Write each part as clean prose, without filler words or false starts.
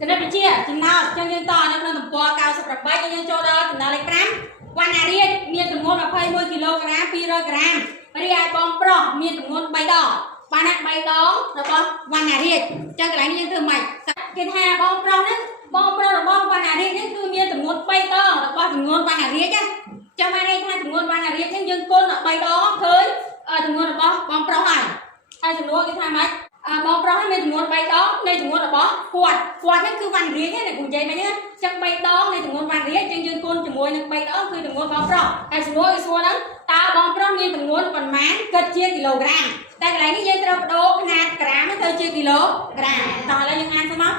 cái này bị chia chừng nào chân dân to nó tầm to cao sập rập bay chân cho đó chừng nào lấy gram quan nhà đi miên tầm ngôn là phơi 10 kg 200 gram đi ai bom pro miên tầm ngôn bay đỏ ba nát bay đó rồi con quan nhà đi cho cái này như thương mày cái tha bom pro là bom quan nhà đi những cứ miên tầm ngôn bay to rồi con tầm ngôn quan nhà đi chứ cho mai đây tha tầm ngôn quan nhà đi những dân côn là bay đó thôi tầm ngôn là bom pro này ai tầm ngôn cái tha mày bom pro hay tầm ngôn bay đó đây tầm ngôn là bó quạt hết cứ văn riết thế này cùng chơi mày nhá chắc bay đó đây tầm ngôn văn riết chân dân côn tầm ngôn bay đóคือtầm ngôn bom pro ai tầm ngôn cái xua đó ta bom pro miên tầm ngôn còn mán cất chia kgแต่cái nàyយើងត្រូវបដូរຂនាតក្រាមទៅជាគីឡូក្រាមតោះឥឡូវយើងអានទៅមក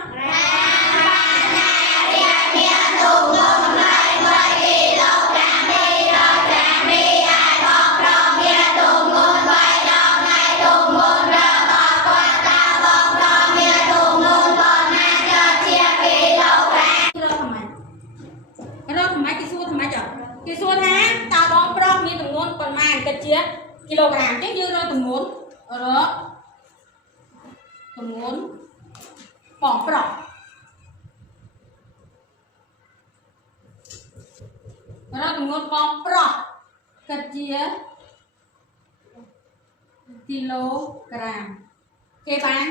គេសួរថាតើបងប្រុសមានទម្ងន់ប៉ុន្មានគិតជាគីឡូក្រាមអញ្ចឹងយើងរកទម្ងន់បងប្រុសរកទម្ងន់បងប្រុសគិតជាគីឡូក្រាមគេបាន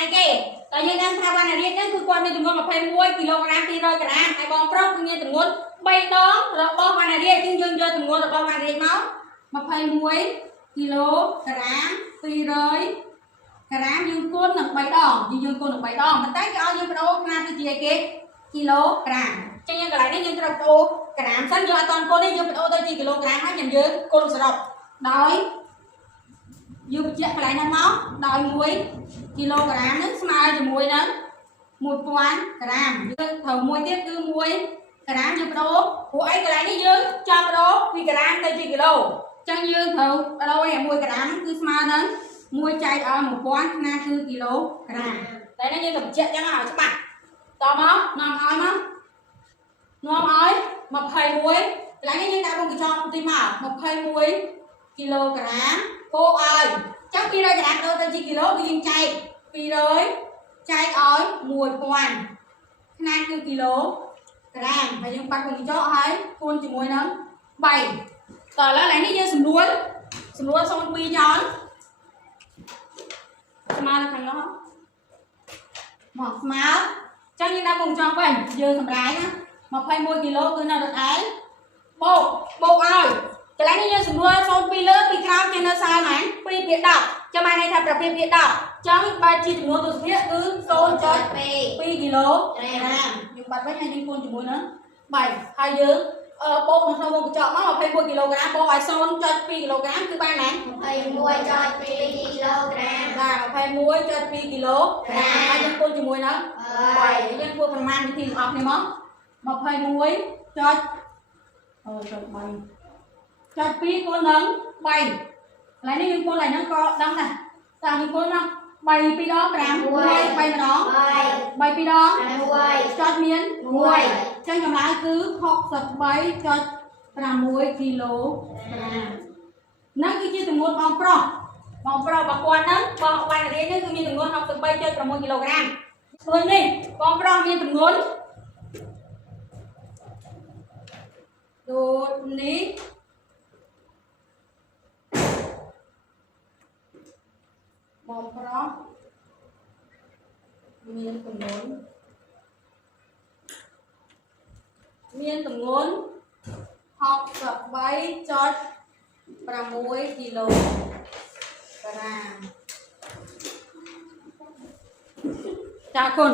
អីគេតែយើងដឹងថាវណ្ណរៀនហ្នឹងគឺគាត់មានទម្ងន់21គីឡូក្រាម200ក្រាមហើយបងប្រុសគឺមានទម្ងន់3ដងរបស់វណ្ណរៀនជាងយើងយកទម្ងន់របស់វណ្ណរៀនមក21គីឡូក្រាម200ក្រាមយើងគុណនឹង3ដងយើងគុណនឹង3ដងប៉ុន្តែគេឲ្យយើងបដូរខ្នាតទៅជាគេគីឡូក្រាមអញ្ចឹងយើងកន្លែងនេះយើងត្រូវបដូរក្រាមសិនយើងអត់ទាន់គុណទេយើងបដូរទៅជាគីឡូក្រាមហើយយើងគុណសរុបដោយយើងបញ្ជាក់កន្លែងហ្នឹងមកដោយ1គីឡូក្រាមហ្នឹងស្មើជាមួយនឹង1000ក្រាមយើងត្រូវមួយទៀតគឺ1ក្រាមយើងបដូរព្រោះអីកន្លែងនេះយើងចាប់បដូរពីក្រាមទៅជាគីឡូអញ្ចឹងយើងត្រូវបដូរឲ្យ1ក្រាមគឺស្មើនឹង1ចែកឲ្យ1000ខ្នាតគឺគីឡូក្រាមតែនេះយើងទៅបញ្ជាក់អញ្ចឹងឲ្យច្បាស់តមកនាំឲ្យ21កន្លែងនេះយើងដាក់វងកញ្ចក់ទីមក21គីឡូក្រាមគោឲ្យចាំ200ក្រាមដូរទៅជាគីឡូគឺយើងចែក200ចែកឲ្យ1000ខ្នាតគឺគីឡូក្រាមហើយយើងបាត់វងកញ្ចក់ឲ្យคูณជាមួយនឹង3តើឥឡូវនេះយើងសម្រួល02ចោលស្មើខាងនោះមកស្មើចឹងយើងដាក់វងកញ្ចក់វិញយើងសម្រាយណា21គីឡូគឺនៅដដែលបូកឲ្យកន្លែងនេះយើងសម្រួល02លើពីក្រោមជានៅសល់ហ្មង2ភាគ10ចាំបានន័យថាប្រភេទភាគ10ចឹងបើជាចំនួនទស្សនៈគឺ 0.2 គីឡូក្រាមយើងបាត់វិញហើយយើងคูณជាមួយនឹង3ហើយយើងបូកនៅក្នុងវងកញ្ចក់មក21គីឡូក្រាមបូកឲ្យ 0.2 គីឡូក្រាមគឺបានណា21.2 គីឡូក្រាមបាទ21.2 គីឡូក្រាមហើយយើងคูณជាមួយនឹង3យើងធ្វើប្រមាណវិធីទាំងអស់គ្នាមក21.3ចុច2คูณនឹង3កន្លែងនេះយើងคูณឡើងហ្នឹងក៏ដឹងដែរតាមយើងคูณមក3 2ដង5 1 3ម្ដង3 2ដង1ចុចមាន1ចឹងចម្លើយគឺ63.6គីឡូក្រាមហ្នឹងគឺជាទម្ងន់បងប្រុសរបស់គាត់ហ្នឹងបងបានរៀននេះគឺមានទម្ងន់ 63.6 គីឡូក្រាមដូចនេះបងប្រុសមានទម្ងន់ដូចនេះបងប្រុសមានទម្ងន់63.6 គីឡូក្រាមចាគុណ